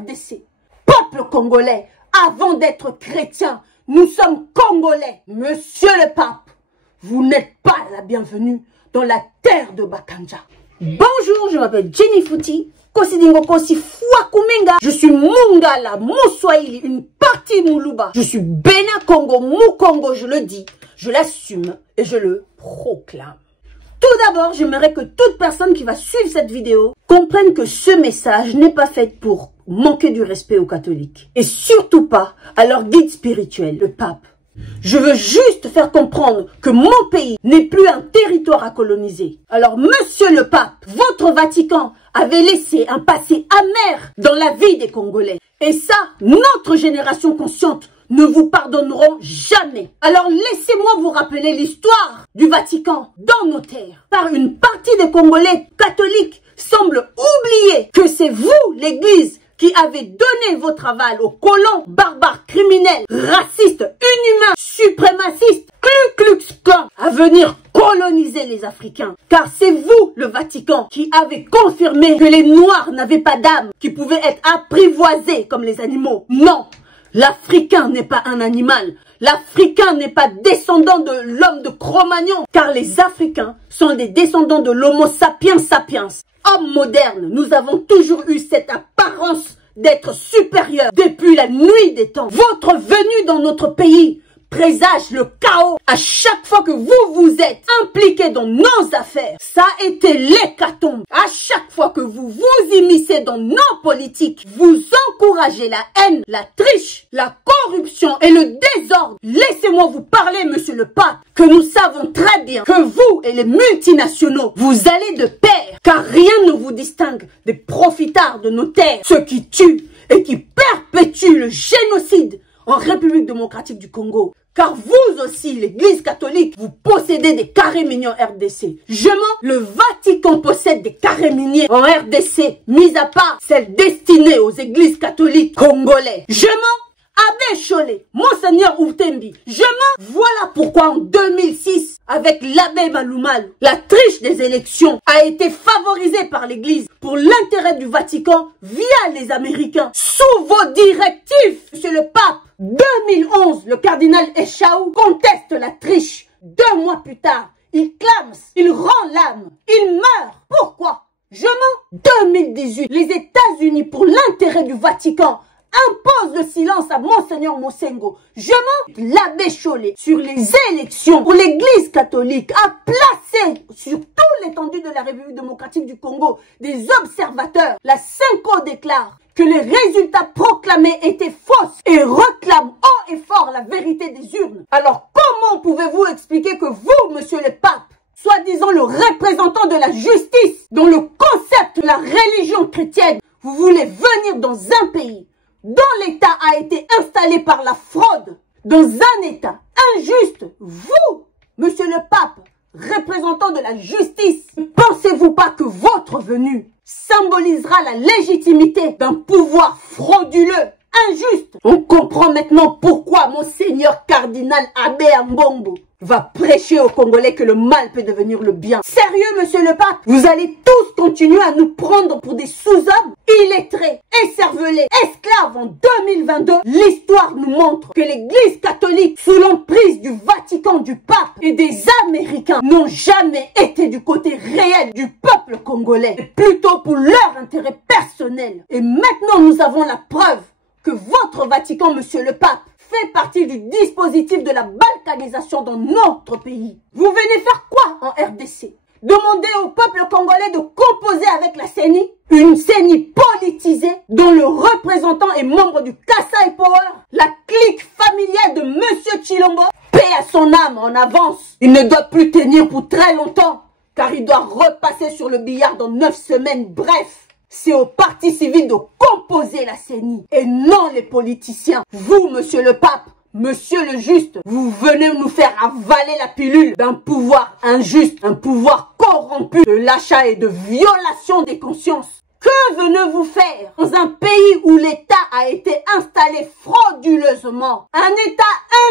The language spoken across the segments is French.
RDC. Peuple congolais, avant d'être chrétien, nous sommes congolais. Monsieur le pape, vous n'êtes pas la bienvenue dans la terre de Bakanja. Bonjour, je m'appelle Jenny Fouti. Je suis Mungala, Mouswahili, une partie Moulouba. Je suis Bena Congo, Moukongo, je le dis, je l'assume et je le proclame. Tout d'abord, j'aimerais que toute personne qui va suivre cette vidéo comprenne que ce message n'est pas fait pour manquer du respect aux catholiques. Et surtout pas à leur guide spirituel, le pape. Je veux juste faire comprendre que mon pays n'est plus un territoire à coloniser. Alors, monsieur le pape, votre Vatican avait laissé un passé amer dans la vie des Congolais. Et ça, notre génération consciente ne vous pardonneront jamais. Alors, laissez-moi vous rappeler l'histoire du Vatican dans nos terres. Car une partie des Congolais catholiques semble oublier que c'est vous, l'Église, qui avez donné votre aval aux colons barbares, criminels, racistes, inhumains, suprémacistes, Ku Klux Klan, à venir coloniser les Africains. Car c'est vous, le Vatican, qui avez confirmé que les Noirs n'avaient pas d'âme, qui pouvaient être apprivoisés comme les animaux. Non, l'Africain n'est pas un animal. L'Africain n'est pas descendant de l'homme de Cro-Magnon, car les Africains sont des descendants de l'Homo sapiens sapiens. Hommes modernes, nous avons toujours eu cette apparence d'être supérieurs depuis la nuit des temps. Votre venue dans notre pays présage le chaos. À chaque fois que vous vous êtes impliqués dans nos affaires, ça a été l'hécatombe. À chaque fois que vous vous immiscez dans nos politiques, vous encouragez la haine, la triche, la corruption et le désordre. Laissez-moi vous parler, monsieur le pape, que nous savons très bien que vous et les multinationaux, vous allez de pair, car rien ne vous distingue des profitards de nos terres, ceux qui tuent et qui perpétuent le génocide en République démocratique du Congo. Car vous aussi, l'Église catholique, vous possédez des carrés miniers en RDC. Je mens, le Vatican possède des carrés miniers en RDC, mis à part celles destinées aux églises catholiques congolais. Je mens, Abbé Cholé, Monseigneur Outembi. Je mens, voilà pourquoi en 2006, avec l'abbé Maloumal, la triche des élections a été favorisée par l'Église pour l'intérêt du Vatican via les Américains. Sous vos directives, monsieur le pape, 2011, le cardinal Echaou conteste la triche. 2 mois plus tard, il clame, il rend l'âme, il meurt. Pourquoi? Je mens. 2018, les États-Unis, pour l'intérêt du Vatican, imposent le silence à Monseigneur Mosengo. Je mens. L'abbé Cholé, sur les élections pour l'Église catholique, a placé sur toute l'étendue de la République démocratique du Congo des observateurs. La Cinco déclare que les résultats proclamés étaient fausses et réclame haut et fort la vérité des urnes. Alors comment pouvez-vous expliquer que vous, monsieur le pape, soi-disant le représentant de la justice, dont le concept de la religion chrétienne, vous voulez venir dans un pays dont l'État a été installé par la fraude, dans un État injuste, vous, monsieur le pape, représentant de la justice, ne pensez-vous pas que votre venue symbolisera la légitimité d'un pouvoir frauduleux, injuste? On comprend maintenant pourquoi Monseigneur cardinal Abbé Ambombo va prêcher aux Congolais que le mal peut devenir le bien. Sérieux, monsieur le pape? Vous allez tous continuer à nous prendre pour des sous-hommes, illettrés, écervelés, esclaves en 2022. L'histoire nous montre que l'Église catholique, sous l'emprise du Vatican, du pape et des Américains, n'ont jamais été du côté réel du peuple congolais, mais plutôt pour leur intérêt personnel. Et maintenant, nous avons la preuve que votre Vatican, monsieur le pape, fait partie du dispositif de la balkanisation dans notre pays. Vous venez faire quoi en RDC? Demander au peuple congolais de composer avec la CENI, une CENI politisée dont le représentant est membre du Kasai Power, la clique familiale de monsieur Chilombo. Paix à son âme en avance. Il ne doit plus tenir pour très longtemps, car il doit repasser sur le billard dans 9 semaines. Bref, c'est au parti civil de composer la CENI et non les politiciens. Vous, monsieur le pape, monsieur le juste, vous venez nous faire avaler la pilule d'un pouvoir injuste, un pouvoir corrompu, de l'achat et de violation des consciences. Que venez-vous faire dans un pays où l'État a été installé frauduleusement? Un État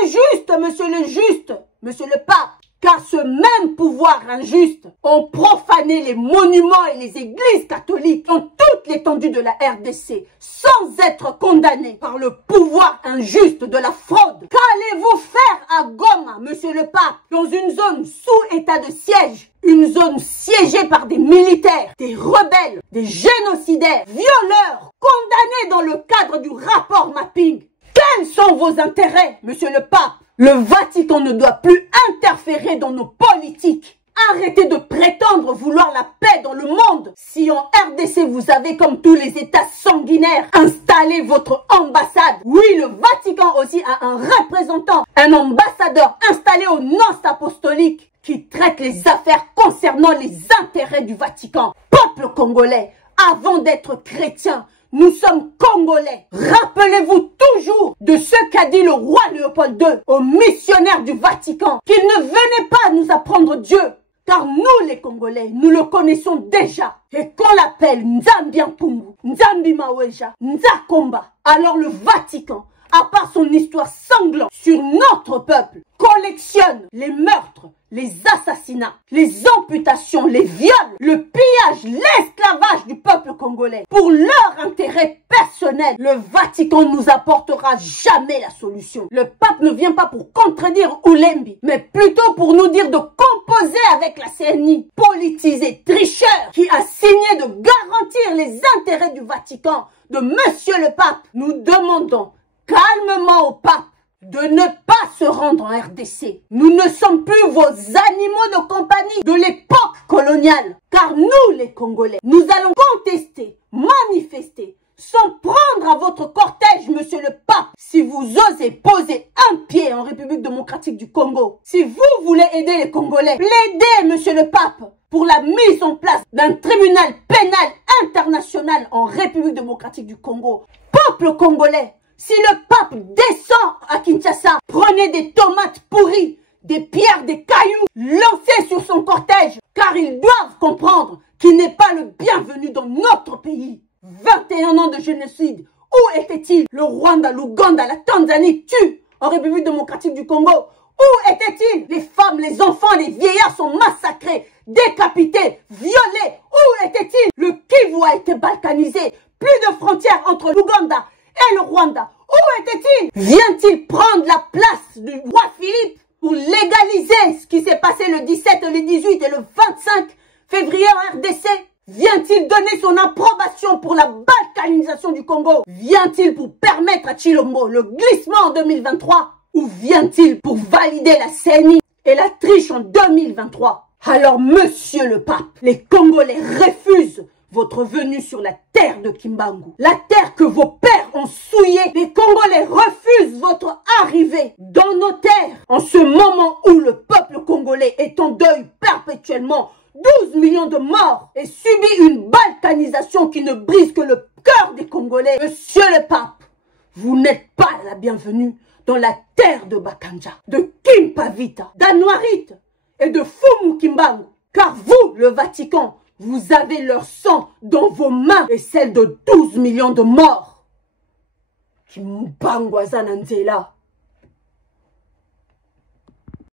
injuste, monsieur le juste, monsieur le pape. car ce même pouvoir injuste ont profané les monuments et les églises catholiques dans toute l'étendue de la RDC sans être condamnés par le pouvoir injuste de la fraude. Qu'allez-vous faire à Goma, monsieur le pape, dans une zone sous état de siège, une zone siégée par des militaires, des rebelles, des génocidaires, violeurs, condamnés dans le cadre du rapport mapping? Quels sont vos intérêts, monsieur le pape? Le Vatican ne doit plus interférer dans nos politiques. Arrêtez de prétendre vouloir la paix dans le monde. Si en RDC vous avez, comme tous les États sanguinaires, installé votre ambassade, oui, le Vatican aussi a un représentant, un ambassadeur installé au nonce apostolique qui traite les affaires concernant les intérêts du Vatican. Peuple congolais, avant d'être chrétien, nous sommes Congolais. Rappelez-vous toujours de ce qu'a dit le roi Léopold II aux missionnaires du Vatican, qu'il ne venait pas nous apprendre Dieu, car nous les Congolais, nous le connaissons déjà. Et qu'on l'appelle Nzambi Mpungu, Nzambi Maweja, Nzakomba, alors le Vatican, à part son histoire sanglante sur notre peuple, collectionne les meurtres, les assassinats, les amputations, les viols, le pillage, l'esclavage du peuple congolais. Pour leur intérêt personnel, le Vatican ne nous apportera jamais la solution. Le pape ne vient pas pour contredire Oulembi, mais plutôt pour nous dire de composer avec la CNI, politisé, tricheur, qui a signé de garantir les intérêts du Vatican, de monsieur le pape. Nous demandons calmement au pape de ne pas se rendre en RDC. Nous ne sommes plus vos animaux de compagnie de l'époque coloniale. Car nous, les Congolais, nous allons contester, manifester, s'en prendre à votre cortège, monsieur le pape, si vous osez poser un pied en République démocratique du Congo. Si vous voulez aider les Congolais, plaidez, monsieur le pape, pour la mise en place d'un tribunal pénal international en République démocratique du Congo. Peuple congolais, si le pape descend à Kinshasa, prenez des tomates pourries, des pierres, des cailloux, lancez sur son cortège, car ils doivent comprendre qu'il n'est pas le bienvenu dans notre pays. 21 ans de génocide, où était-il? Le Rwanda, l'Ouganda, la Tanzanie tuent en République démocratique du Congo. Où était-il? Les femmes, les enfants, les vieillards sont massacrés, décapités, violés. Où était-il? Le Kivu a été balkanisé. Plus de frontières entre l'Ouganda et le Rwanda. Où était-il? Vient-il prendre la place du roi Philippe pour légaliser ce qui s'est passé le 17, le 18 et le 25 février en RDC? Vient-il donner son approbation pour la balkanisation du Congo? Vient-il pour permettre à Chilombo le glissement en 2023? Ou vient-il pour valider la CNI et la triche en 2023? Alors, monsieur le pape, les Congolais refusent votre venue sur la terre de Kimbangu, la terre que vos pères ont souillée. Les Congolais refusent votre arrivée dans nos terres en ce moment où le peuple congolais est en deuil perpétuellement, 12 millions de morts, et subit une balkanisation qui ne brise que le cœur des Congolais. Monsieur le pape, vous n'êtes pas la bienvenue dans la terre de Bakanja, de Kimpavita, d'Anouarit et de Fumu Kimbangu, car vous, le Vatican, vous avez leur sang dans vos mains et celle de 12 millions de morts. Kimbangu Azananzela.